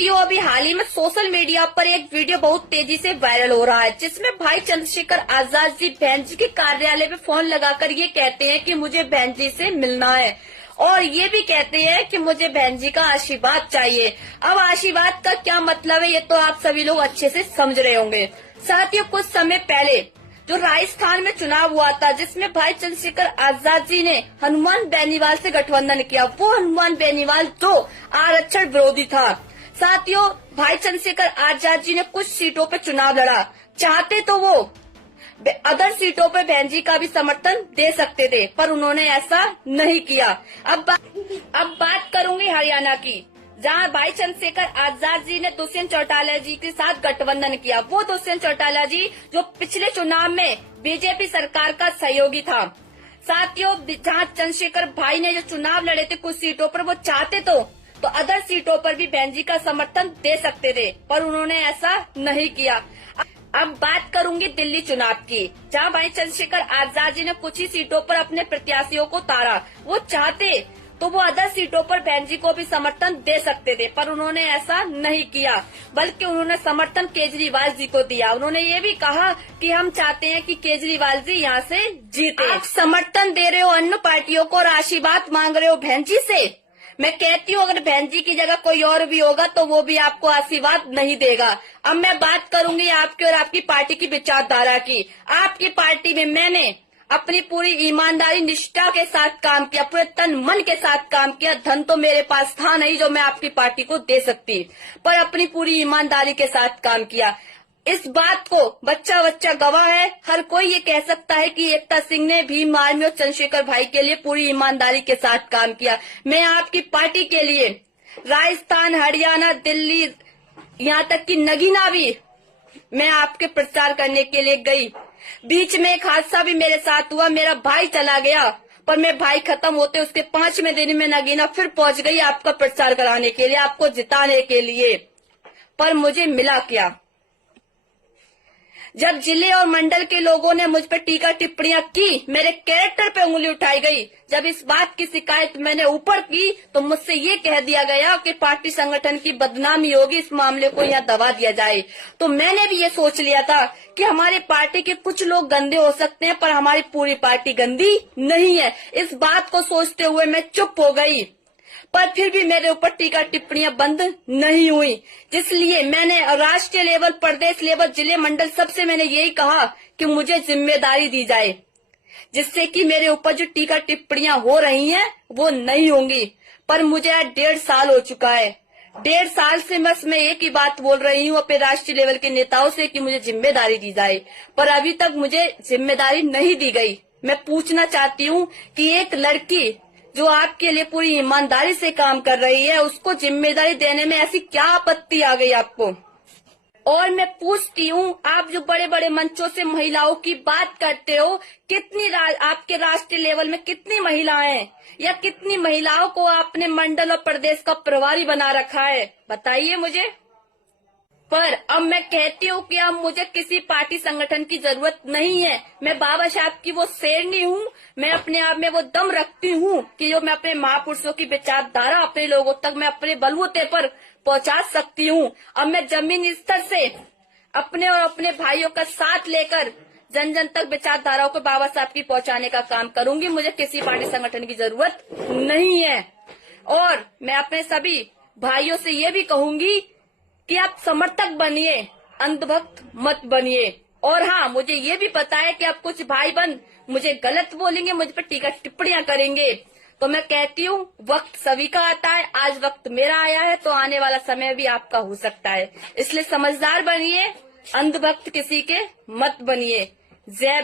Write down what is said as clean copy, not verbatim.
साथियों, अभी हाल ही में सोशल मीडिया पर एक वीडियो बहुत तेजी से वायरल हो रहा है, जिसमें भाई चंद्रशेखर आजाद जी बहन जी के कार्यालय में फोन लगाकर ये कहते हैं कि मुझे बहन जी से मिलना है और ये भी कहते हैं कि मुझे बहन जी का आशीर्वाद चाहिए। अब आशीर्वाद का क्या मतलब है, ये तो आप सभी लोग अच्छे से समझ रहे होंगे। साथियों, कुछ समय पहले जो राजस्थान में चुनाव हुआ था, जिसमें भाई चंद्रशेखर आजाद जी ने हनुमान बेनीवाल से गठबंधन किया, वो हनुमान बेनीवाल जो आरक्षण विरोधी था। साथियों, भाई चंद्रशेखर आजाद जी ने कुछ सीटों पर चुनाव लड़ा, चाहते तो वो अदर सीटों पर बहन जी का भी समर्थन दे सकते थे, पर उन्होंने ऐसा नहीं किया। अब बात करूंगी हरियाणा की, जहां भाई चंद्रशेखर आजाद जी ने दुष्यंत चौटाला जी के साथ गठबंधन किया। वो दुष्यंत चौटाला जी जो पिछले चुनाव में बीजेपी सरकार का सहयोगी था। साथियों, जहां चंद्रशेखर भाई ने जो चुनाव लड़े थे कुछ सीटों पर, वो चाहते तो अदर सीटों पर भी बहन जी का समर्थन दे सकते थे, पर उन्होंने ऐसा नहीं किया। अब बात करूंगी दिल्ली चुनाव की, जहां भाई चंद्रशेखर आजाद जी ने कुछ ही सीटों पर अपने प्रत्याशियों को तारा। वो चाहते तो वो अदर सीटों पर बहन जी को भी समर्थन दे सकते थे, पर उन्होंने ऐसा नहीं किया, बल्कि उन्होंने समर्थन केजरीवाल जी को दिया। उन्होंने ये भी कहा कि हम चाहते हैं कि केजरीवाल जी यहाँ से जीते। आप समर्थन दे रहे हो अन्य पार्टियों को और आशीर्वाद मांग रहे हो बहन जी से। मैं कहती हूँ, अगर बहन जी की जगह कोई और भी होगा तो वो भी आपको आशीर्वाद नहीं देगा। अब मैं बात करूंगी आपकी और आपकी पार्टी की विचारधारा की। आपकी पार्टी में मैंने अपनी पूरी ईमानदारी निष्ठा के साथ काम किया, पूरे तन मन के साथ काम किया। धन तो मेरे पास था नहीं जो मैं आपकी पार्टी को दे सकती, पर अपनी पूरी ईमानदारी के साथ काम किया। इस बात को बच्चा बच्चा गवाह है। हर कोई ये कह सकता है कि एकता सिंह ने भीम आर्मी और चंद्रशेखर भाई के लिए पूरी ईमानदारी के साथ काम किया। मैं आपकी पार्टी के लिए राजस्थान, हरियाणा, दिल्ली, यहाँ तक कि नगीना भी मैं आपके प्रचार करने के लिए गई। बीच में एक हादसा भी मेरे साथ हुआ, मेरा भाई चला गया, पर मैं भाई खत्म होते उसके 5वें दिन में नगीना फिर पहुंच गई आपका प्रचार कराने के लिए, आपको जिताने के लिए। पर मुझे मिला क्या? जब जिले और मंडल के लोगों ने मुझ पर टीका टिप्पणियां की, मेरे कैरेक्टर पे उंगली उठाई गई। जब इस बात की शिकायत मैंने ऊपर की तो मुझसे ये कह दिया गया कि पार्टी संगठन की बदनामी होगी, इस मामले को यहाँ दबा दिया जाए। तो मैंने भी ये सोच लिया था कि हमारी पार्टी के कुछ लोग गंदे हो सकते हैं, पर हमारी पूरी पार्टी गंदी नहीं है। इस बात को सोचते हुए मैं चुप हो गई, पर फिर भी मेरे ऊपर टीका टिप्पणियां बंद नहीं हुई। इसलिए मैंने राष्ट्रीय लेवल, प्रदेश लेवल, जिले, मंडल सबसे मैंने यही कहा कि मुझे जिम्मेदारी दी जाए, जिससे कि मेरे ऊपर जो टीका टिप्पणियां हो रही हैं वो नहीं होंगी। पर मुझे आज 1.5 साल हो चुका है। 1.5 साल से बस मैं एक ही बात बोल रही हूँ अपने राष्ट्रीय लेवल के नेताओं से कि मुझे जिम्मेदारी दी जाए, पर अभी तक मुझे जिम्मेदारी नहीं दी गई। मैं पूछना चाहती हूँ कि एक लड़की जो आपके लिए पूरी ईमानदारी से काम कर रही है, उसको जिम्मेदारी देने में ऐसी क्या आपत्ति आ गई आपको? और मैं पूछती हूँ, आप जो बड़े बड़े मंचों से महिलाओं की बात करते हो, आपके राष्ट्रीय लेवल में कितनी महिलाएं हैं, या कितनी महिलाओं को आपने मंडल और प्रदेश का प्रभारी बना रखा है? बताइए मुझे। पर अब मैं कहती हूँ कि अब मुझे किसी पार्टी संगठन की जरूरत नहीं है। मैं बाबा साहब की वो शेरनी हूँ। मैं अपने आप में वो दम रखती हूँ कि जो मैं अपने महापुरुषों की विचारधारा अपने लोगों तक मैं अपने बलबूते पर पहुँचा सकती हूँ। अब मैं जमीन स्तर से अपने और अपने भाइयों का साथ लेकर जन जन तक विचारधाराओं को बाबा साहब की पहुँचाने का काम करूंगी। मुझे किसी पार्टी संगठन की जरूरत नहीं है। और मैं अपने सभी भाइयों से ये भी कहूंगी कि आप समर्थक बनिए, अंधभक्त मत बनिए। और हाँ, मुझे ये भी पता है कि आप कुछ भाई बंद मुझे गलत बोलेंगे, मुझ पर टीका टिप्पणियां करेंगे, तो मैं कहती हूँ वक्त सभी का आता है। आज वक्त मेरा आया है तो आने वाला समय भी आपका हो सकता है। इसलिए समझदार बनिए, अंधभक्त किसी के मत बनिए। जय